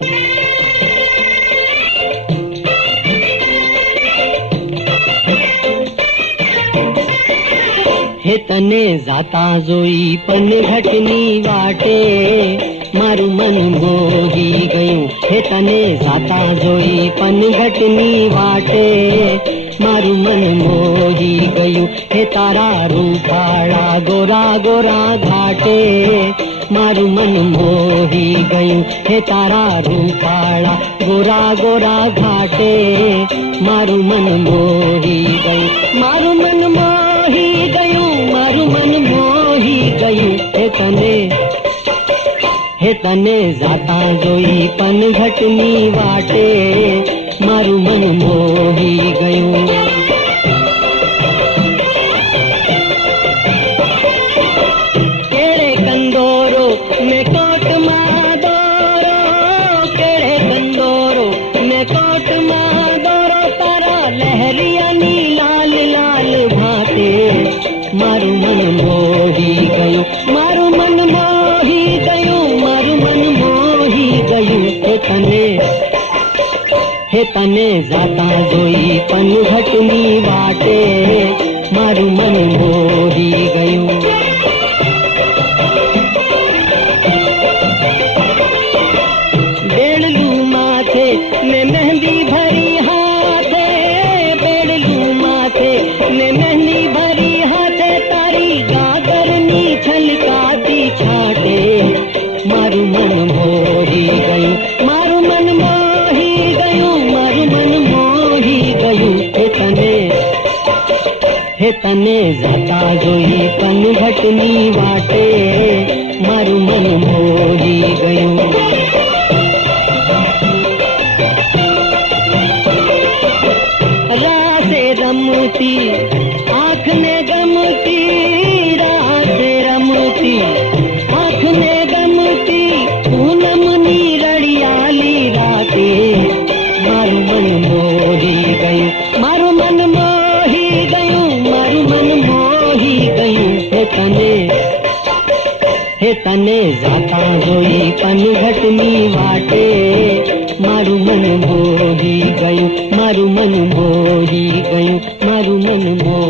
हे तने जाता जोई पन घटनी वाटे मारू मन मोही गयो। हे तने जाता जोई पन घटनी वाटे मारू मन मोही गयो। हे तारा रूपाड़ा गोरा गोरा घाटे मारू मन मोही गयो। हे तारा रूपाड़ा गोरा गोरा घाटे मारू मन मोही गयो। मारू मन मोही गयो, मारू मन मोही गयो। हे तने जाता जोई पन घटनी वाटे मारू मन मोही गयो। केड़े कंदोरो में कोट मादोरो, केड़े कंदोरो में कोट मादोरो, तारा लहरिया नी लाल लाल भाते मारू मन मोही गयो। मारू मन मोही गयो, मारू मन मोही गयो। हे तने जाता जोई पन घटनी वाटे मारू मन मोही गयो। बेड़लू माथे ने मेहंदी भरी हाथे, बेड़लू माथे ने मेहंदी भरी हाथे, तारी गागरनी छलकाती छाटे मारू मन मोही गयो। मारू मन मोही गयो, मारू मन मोही गयो। हे तने जाता जोई पन घटनी वाटे मारू मन मोही गयो। रासे रमती आँख ने गमती, रासे रमती आँख ने गमती, पूनम नी रड़ियाली राते मारू मन मोही गयो। मारू मन मोही गयो, मारू मन मोही गयो। हे तने जाता जोई पन घटनी वाटे मारू मन मोही गयो। मारू मन मोही गयो, मारू मन मोही